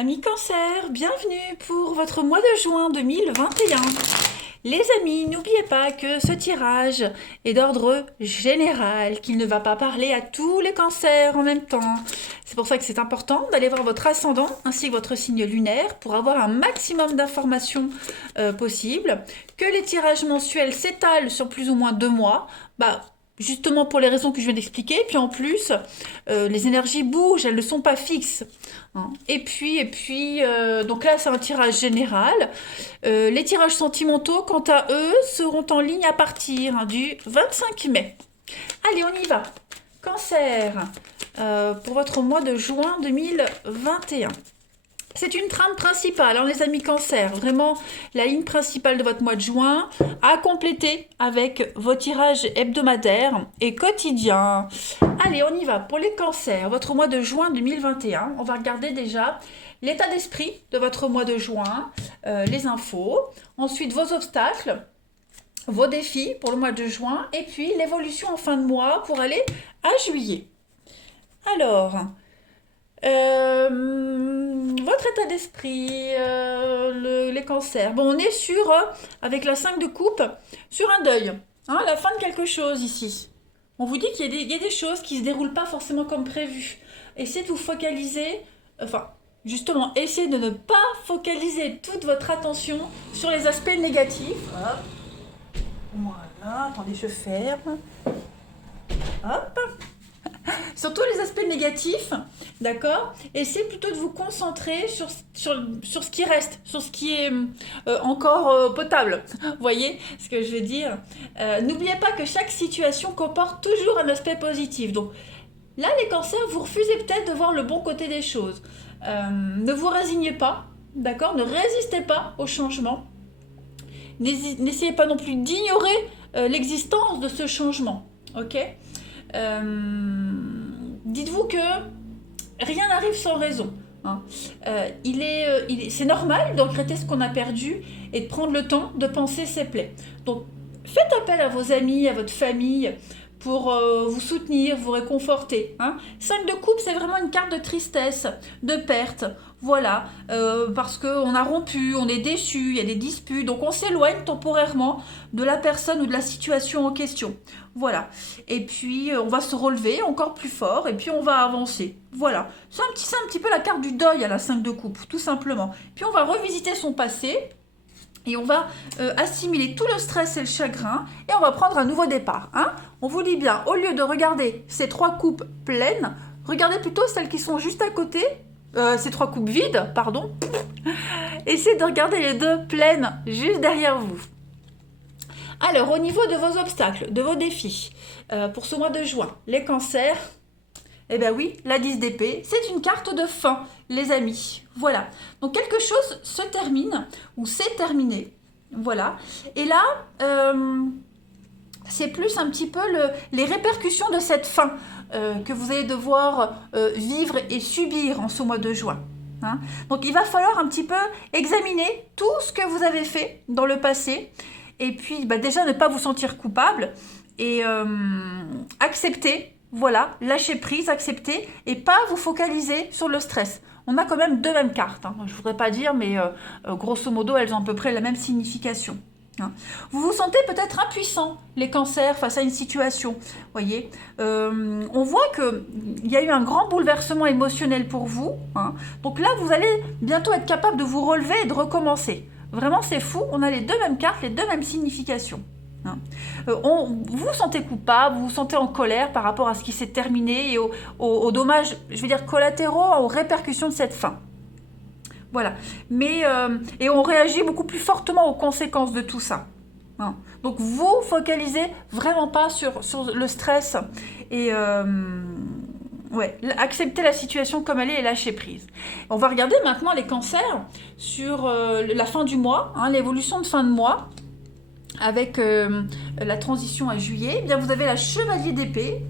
Amis Cancer, bienvenue pour votre mois de juin 2021. Les amis, n'oubliez pas que ce tirage est d'ordre général, qu'il ne va pas parler à tous les cancers en même temps. C'est pour ça que c'est important d'aller voir votre ascendant ainsi que votre signe lunaire pour avoir un maximum d'informations possibles. Que les tirages mensuels s'étalent sur plus ou moins 2 mois, justement pour les raisons que je viens d'expliquer. Puis en plus, les énergies bougent, elles ne sont pas fixes. Hein. Donc là, c'est un tirage général. Les tirages sentimentaux, quant à eux, seront en ligne à partir du 25 mai. Allez, on y va. Cancer, pour votre mois de juin 2021. C'est une trame principale, hein, les amis Cancer. Vraiment, la ligne principale de votre mois de juin à compléter avec vos tirages hebdomadaires et quotidiens. Allez, on y va. Pour les cancers, votre mois de juin 2021, on va regarder déjà l'état d'esprit de votre mois de juin, les infos. Ensuite, vos obstacles, vos défis pour le mois de juin. Et puis, l'évolution en fin de mois pour aller à juillet. Alors... votre état d'esprit, les cancers. Bon, on est sur, avec la 5 de coupe, sur un deuil. Hein, la fin de quelque chose ici. On vous dit qu'il y a des choses qui ne se déroulent pas forcément comme prévu. Essayez de vous focaliser, justement, essayez de ne pas focaliser toute votre attention sur les aspects négatifs. Hop. Voilà, attendez, je ferme. Hop. Surtout les aspects négatifs, d'accord? Essayez plutôt de vous concentrer sur ce qui reste, sur ce qui est encore potable. Vous voyez ce que je veux dire? N'oubliez pas que chaque situation comporte toujours un aspect positif. Donc là, les cancers, vous refusez peut-être de voir le bon côté des choses. Ne vous résignez pas, d'accord? Ne résistez pas au changement. N'essayez pas non plus d'ignorer l'existence de ce changement, ok? Dites-vous que rien n'arrive sans raison. Hein. C'est normal de regretter ce qu'on a perdu et de prendre le temps de penser ses plaies. Donc, faites appel à vos amis, à votre famille pour vous soutenir, vous réconforter. Hein. 5 de coupe, c'est vraiment une carte de tristesse, de perte. Voilà, parce qu'on a rompu, on est déçu, il y a des disputes, donc on s'éloigne temporairement de la personne ou de la situation en question. Voilà, et puis on va se relever encore plus fort, et puis on va avancer. Voilà, c'est un petit peu la carte du deuil à la 5 de coupe, tout simplement. Puis on va revisiter son passé, et on va assimiler tout le stress et le chagrin, et on va prendre un nouveau départ. Hein. On vous dit bien, au lieu de regarder ces 3 coupes pleines, regardez plutôt celles qui sont juste à côté, ces 3 coupes vides, pardon. Essayez de regarder les 2 pleines juste derrière vous. Alors, au niveau de vos obstacles, de vos défis, pour ce mois de juin, les cancers, eh bien oui, la 10 d'épée, c'est une carte de fin, les amis. Voilà. Donc, quelque chose se termine, ou s'est terminé. Voilà. Et là, c'est plus un petit peu les répercussions de cette fin que vous allez devoir vivre et subir en ce mois de juin. Hein. Donc il va falloir un petit peu examiner tout ce que vous avez fait dans le passé et puis déjà ne pas vous sentir coupable et accepter, voilà, lâcher prise, accepter et pas vous focaliser sur le stress. On a quand même 2 mêmes cartes, hein. Je ne voudrais pas dire, mais grosso modo, elles ont à peu près la même signification. Vous vous sentez peut-être impuissant, les cancers, face à une situation. Voyez, on voit qu'il y a eu un grand bouleversement émotionnel pour vous. Hein. Donc là, vous allez bientôt être capable de vous relever et de recommencer. Vraiment, c'est fou. On a les 2 mêmes cartes, les 2 mêmes significations. Hein. Vous vous sentez coupable, vous vous sentez en colère par rapport à ce qui s'est terminé et aux dommages, je veux dire, collatéraux, aux répercussions de cette fin. Voilà, et on réagit beaucoup plus fortement aux conséquences de tout ça. Hein. Donc vous focalisez vraiment pas sur le stress et acceptez la situation comme elle est et lâchez prise. On va regarder maintenant les cancers sur la fin du mois, hein, l'évolution de fin de mois avec la transition à juillet. Eh bien, vous avez la chevalier d'épée,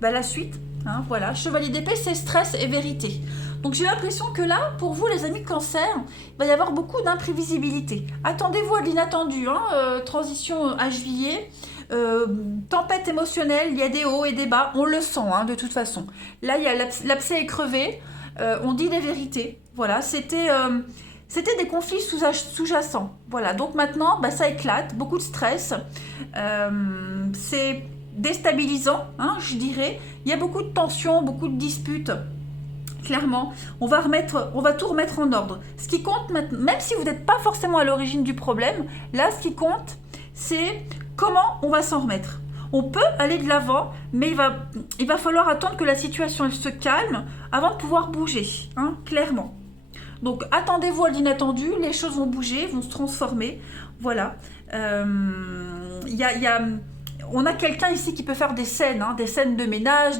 la suite, hein, voilà, chevalier d'épée, c'est stress et vérité. Donc j'ai l'impression que là, pour vous les amis cancer, il va y avoir beaucoup d'imprévisibilité. Attendez-vous à de l'inattendu, hein, transition à juillet, tempête émotionnelle, il y a des hauts et des bas, on le sent hein, de toute façon. Là, il y a l'abcès est crevé, on dit des vérités. Voilà, c'était des conflits sous-jacents. Voilà, donc maintenant, bah, ça éclate, beaucoup de stress. C'est déstabilisant, hein, je dirais. Il y a beaucoup de tensions, beaucoup de disputes. Clairement, on va tout remettre en ordre. Ce qui compte maintenant, même si vous n'êtes pas forcément à l'origine du problème, là, ce qui compte, c'est comment on va s'en remettre. On peut aller de l'avant, mais il va falloir attendre que la situation elle se calme avant de pouvoir bouger, hein, clairement. Donc attendez-vous à l'inattendu, les choses vont bouger, vont se transformer. Voilà. On a quelqu'un ici qui peut faire des scènes, hein, des scènes de ménage,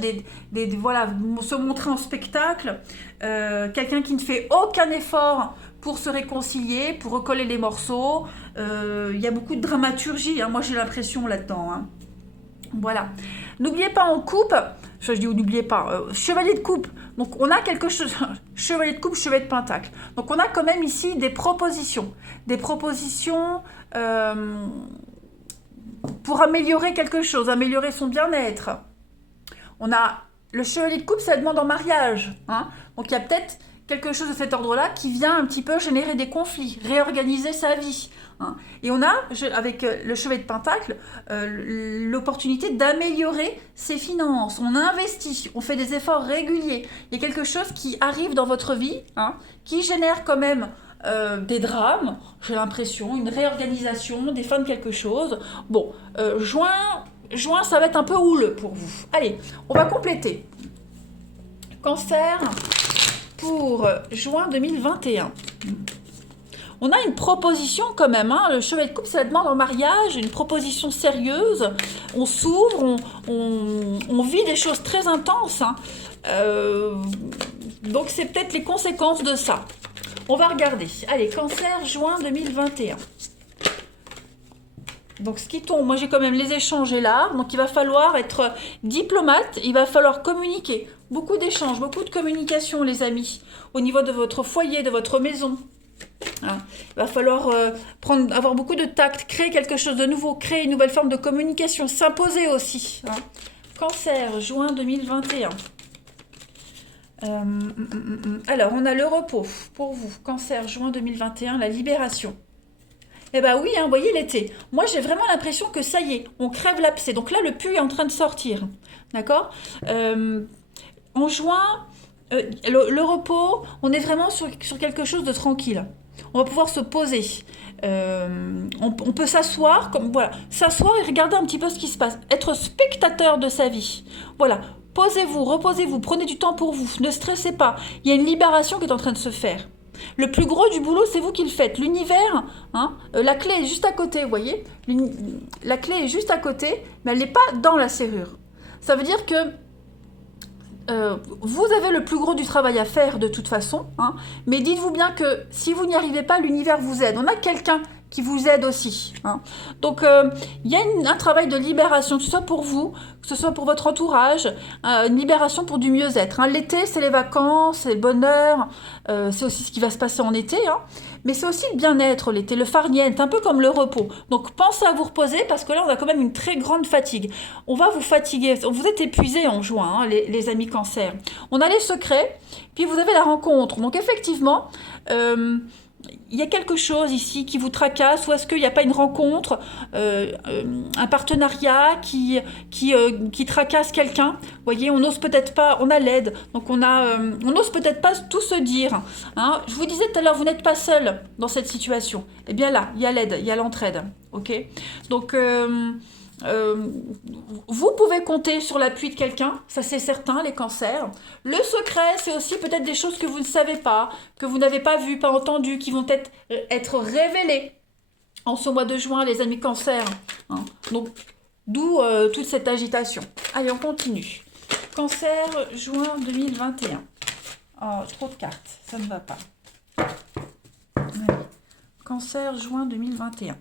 voilà, se montrer en spectacle. Quelqu'un qui ne fait aucun effort pour se réconcilier, pour recoller les morceaux. Il y a beaucoup de dramaturgie, hein, moi j'ai l'impression là-dedans. Hein. Voilà. N'oubliez pas en coupe, je dis n'oubliez pas, chevalier de coupe. Donc on a quelque chose, chevalier de coupe, chevalier de pentacle. Donc on a quand même ici des propositions pour améliorer quelque chose, améliorer son bien-être. On a le chevalier de coupe, ça demande en mariage. Hein. Donc il y a peut-être quelque chose de cet ordre-là qui vient un petit peu générer des conflits, réorganiser sa vie. Hein. Et on a, avec le chevalier de pentacle, l'opportunité d'améliorer ses finances. On investit, on fait des efforts réguliers. Il y a quelque chose qui arrive dans votre vie, hein, qui génère quand même des drames, j'ai l'impression, une réorganisation, des fins de quelque chose. Bon, juin, ça va être un peu houleux pour vous. Allez, on va compléter. Cancer pour juin 2021. On a une proposition quand même, hein. Le chevalier de coupe, ça demande en mariage, une proposition sérieuse. On s'ouvre, on vit des choses très intenses. Hein. Donc c'est peut-être les conséquences de ça. On va regarder. Allez, cancer, juin 2021. Donc ce qui tombe, moi j'ai quand même les échanges et l'art, donc il va falloir être diplomate, il va falloir communiquer. Beaucoup d'échanges, beaucoup de communication les amis, au niveau de votre foyer, de votre maison. Hein. Il va falloir avoir beaucoup de tact, créer quelque chose de nouveau, créer une nouvelle forme de communication, s'imposer aussi. Hein. Cancer, juin 2021. Alors, on a le repos pour vous. Cancer, juin 2021, la libération. Eh bien oui, hein, vous voyez l'été. Moi, j'ai vraiment l'impression que ça y est, on crève l'abcès. Donc là, le pu est en train de sortir. D'accord. En juin, le repos, on est vraiment sur quelque chose de tranquille. On va pouvoir se poser. On peut s'asseoir, voilà, s'asseoir et regarder un petit peu ce qui se passe. Être spectateur de sa vie. Voilà. Posez-vous, reposez-vous, prenez du temps pour vous, ne stressez pas. Il y a une libération qui est en train de se faire. Le plus gros du boulot, c'est vous qui le faites. L'univers, hein, la clé est juste à côté, vous voyez. La clé est juste à côté, mais elle n'est pas dans la serrure. Ça veut dire que vous avez le plus gros du travail à faire de toute façon, hein, mais dites-vous bien que si vous n'y arrivez pas, l'univers vous aide. On a quelqu'un qui vous aide aussi. Hein. Donc, il y a un travail de libération, que ce soit pour vous, que ce soit pour votre entourage, une libération pour du mieux-être. Hein. L'été, c'est les vacances, c'est le bonheur, c'est aussi ce qui va se passer en été, hein. Mais c'est aussi le bien-être, l'été, le farniente, un peu comme le repos. Donc, pensez à vous reposer, parce que là, on a quand même une très grande fatigue. On va vous fatiguer, vous êtes épuisés en juin, hein, les amis cancer. On a les secrets, puis vous avez la rencontre. Donc, effectivement... il y a quelque chose ici qui vous tracasse, ou est-ce qu'il n'y a pas une rencontre, un partenariat qui tracasse quelqu'un. Vous voyez, on n'ose peut-être pas, on a l'aide, donc on n'ose peut-être pas tout se dire. Hein. Je vous disais tout à l'heure, vous n'êtes pas seul dans cette situation. Eh bien là, il y a l'aide, il y a l'entraide. Ok. Donc vous pouvez compter sur l'appui de quelqu'un, ça c'est certain, les cancers. Le secret, c'est aussi peut-être des choses que vous ne savez pas, que vous n'avez pas vues, pas entendues, qui vont être révélées en ce mois de juin, les amis cancers. Hein. Donc, d'où toute cette agitation. Allez, on continue. Cancer, juin 2021. Oh, trop de cartes, ça ne va pas. Allez. Cancer, juin 2021.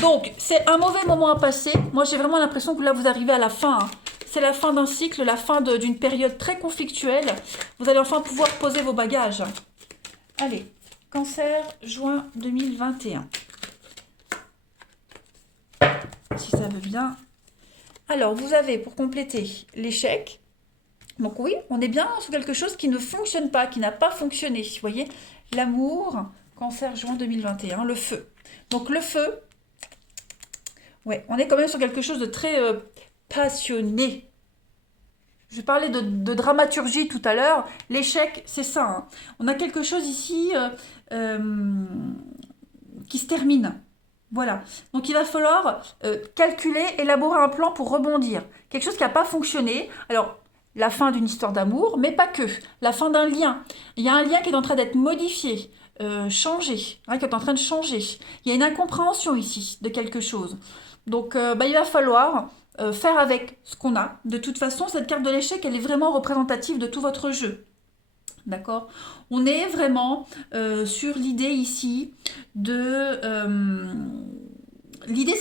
Donc, c'est un mauvais moment à passer. Moi, j'ai vraiment l'impression que là, vous arrivez à la fin. Hein. C'est la fin d'un cycle, la fin d'une période très conflictuelle. Vous allez enfin pouvoir poser vos bagages. Allez, cancer, juin 2021. Si ça veut bien. Alors, vous avez, pour compléter, l'échec, Donc oui, on est bien sur quelque chose qui ne fonctionne pas, qui n'a pas fonctionné. Vous voyez, l'amour, Cancer, juin 2021, le feu. Donc le feu, ouais, on est quand même sur quelque chose de très passionné. Je parlais de dramaturgie tout à l'heure. L'échec, c'est ça, hein. On a quelque chose ici euh, qui se termine. Voilà. Donc il va falloir calculer, élaborer un plan pour rebondir. Quelque chose qui n'a pas fonctionné. Alors, la fin d'une histoire d'amour, mais pas que. La fin d'un lien. Il y a un lien qui est en train d'être modifié, changé, hein, qui est en train de changer. Il y a une incompréhension ici de quelque chose. Donc il va falloir faire avec ce qu'on a. De toute façon, cette carte de l'échec, elle est vraiment représentative de tout votre jeu. D'accord. On est vraiment sur l'idée ici de... l'idée,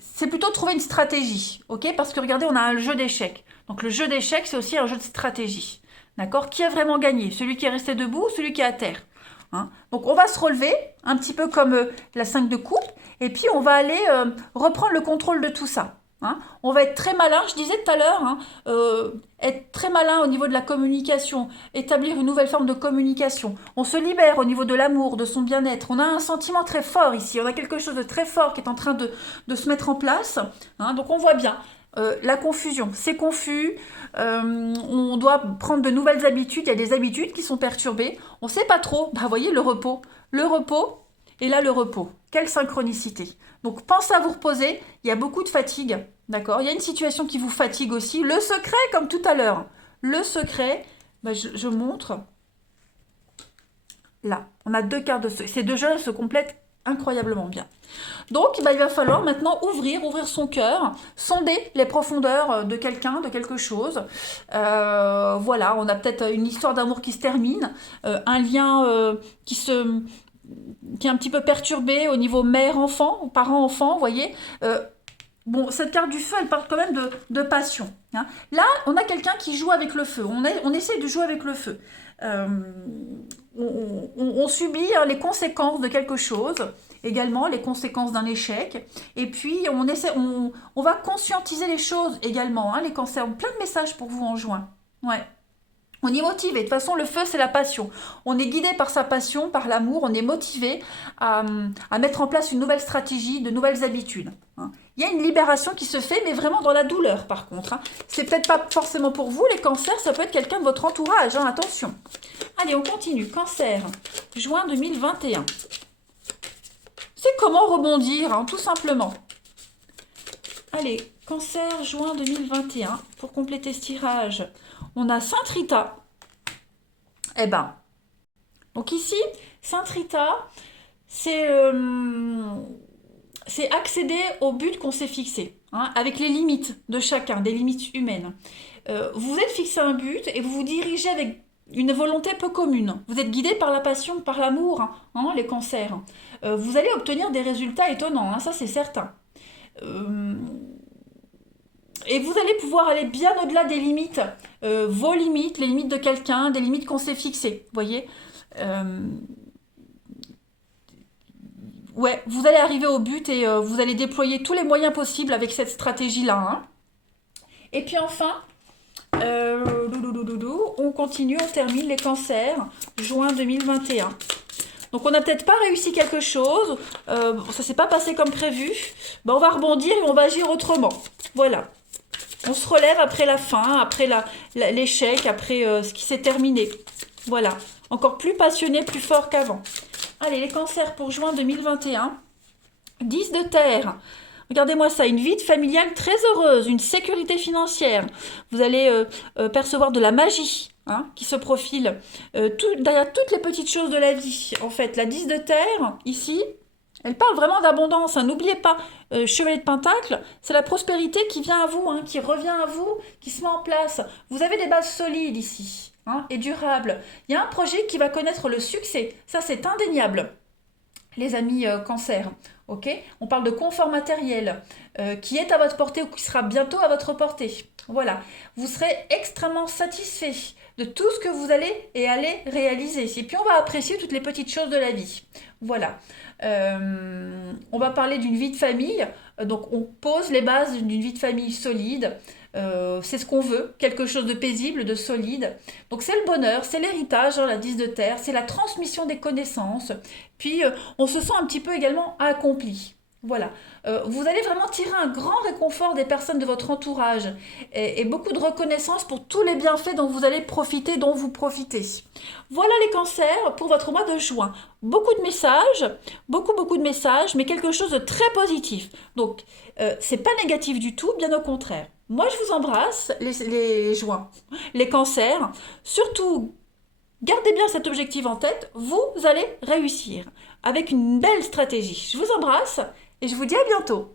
c'est plutôt trouver une stratégie, ok? Parce que regardez, on a un jeu d'échecs. Donc le jeu d'échecs, c'est aussi un jeu de stratégie. D'accord? Qui a vraiment gagné? Celui qui est resté debout ou celui qui est à terre? Hein. Donc on va se relever, un petit peu comme la 5 de coupe, et puis on va aller reprendre le contrôle de tout ça. Hein. On va être très malin, je disais tout à l'heure, hein, être très malin au niveau de la communication, établir une nouvelle forme de communication. On se libère au niveau de l'amour, de son bien-être. On a un sentiment très fort ici, on a quelque chose de très fort qui est en train de se mettre en place. Hein. Donc on voit bien. La confusion, c'est confus, on doit prendre de nouvelles habitudes, il y a des habitudes qui sont perturbées, on ne sait pas trop, vous voyez le repos, et là le repos, quelle synchronicité. Donc pensez à vous reposer, il y a beaucoup de fatigue, d'accord, il y a une situation qui vous fatigue aussi, le secret comme tout à l'heure, le secret, je montre, là, on a deux cartes de secret, ces deux jeux se complètent incroyablement bien. Donc, il va falloir maintenant ouvrir son cœur, sonder les profondeurs de quelqu'un, de quelque chose. Voilà, on a peut-être une histoire d'amour qui se termine, un lien qui est un petit peu perturbé au niveau mère-enfant, ou parent-enfant, vous voyez. Bon, cette carte du feu, elle parle quand même de passion. Hein. Là, on a quelqu'un qui joue avec le feu. On essaie de jouer avec le feu. On subit les conséquences de quelque chose, également les conséquences d'un échec, et puis on va conscientiser les choses également, hein, les cancers. Plein de messages pour vous en juin. Ouais. On est motivé. De toute façon, le feu, c'est la passion. On est guidé par sa passion, par l'amour. On est motivé à mettre en place une nouvelle stratégie, de nouvelles habitudes. Hein. Il y a une libération qui se fait, mais vraiment dans la douleur, par contre. Hein. C'est peut-être pas forcément pour vous, les cancers. Ça peut être quelqu'un de votre entourage. Hein, attention. Allez, on continue. Cancer, juin 2021. C'est comment rebondir, hein, tout simplement. Allez, Cancer, juin 2021. Pour compléter ce tirage, on a Sainte Rita. Eh ben, donc ici, Sainte Rita, c'est accéder au but qu'on s'est fixé, hein, avec les limites de chacun, des limites humaines. Vous êtes fixé un but et vous vous dirigez avec une volonté peu commune. Vous êtes guidé par la passion, par l'amour, hein, les cancers. Vous allez obtenir des résultats étonnants, hein, ça c'est certain. Et vous allez pouvoir aller bien au-delà des limites, vos limites, les limites de quelqu'un, des limites qu'on s'est fixées, vous voyez. Ouais, vous allez arriver au but et vous allez déployer tous les moyens possibles avec cette stratégie-là. Hein. Et puis enfin, on continue, on termine les cancers, juin 2021. Donc on n'a peut-être pas réussi quelque chose, ça s'est pas passé comme prévu, on va rebondir et on va agir autrement. Voilà. On se relève après la fin, après l'échec, après ce qui s'est terminé. Voilà. Encore plus passionné, plus fort qu'avant. Allez, les cancers pour juin 2021. 10 de terre. Regardez-moi ça, une vie familiale très heureuse, une sécurité financière. Vous allez percevoir de la magie, hein, qui se profile derrière toutes les petites choses de la vie. En fait, la 10 de terre, ici, elle parle vraiment d'abondance. Hein. N'oubliez pas, Chevalier de Pentacle, c'est la prospérité qui vient à vous, hein, qui revient à vous, qui se met en place. Vous avez des bases solides ici, hein, et durables. Il y a un projet qui va connaître le succès. Ça, c'est indéniable, les amis cancer. Ok? On parle de confort matériel qui est à votre portée ou qui sera bientôt à votre portée. Voilà. Vous serez extrêmement satisfait de tout ce que vous allez réaliser. Et puis on va apprécier toutes les petites choses de la vie. Voilà. On va parler d'une vie de famille. Donc on pose les bases d'une vie de famille solide. C'est ce qu'on veut, quelque chose de paisible, de solide. Donc c'est le bonheur, c'est l'héritage, hein, la 10 de terre, c'est la transmission des connaissances. Puis on se sent un petit peu également accompli. Voilà. Vous allez vraiment tirer un grand réconfort des personnes de votre entourage et beaucoup de reconnaissance pour tous les bienfaits dont vous allez profiter, dont vous profitez. Voilà les cancers pour votre mois de juin. Beaucoup de messages, mais quelque chose de très positif. Donc, c'est pas négatif du tout, bien au contraire. Moi, je vous embrasse, les joints, les cancers. Surtout, gardez bien cet objectif en tête, vous allez réussir avec une belle stratégie. Je vous embrasse et je vous dis à bientôt.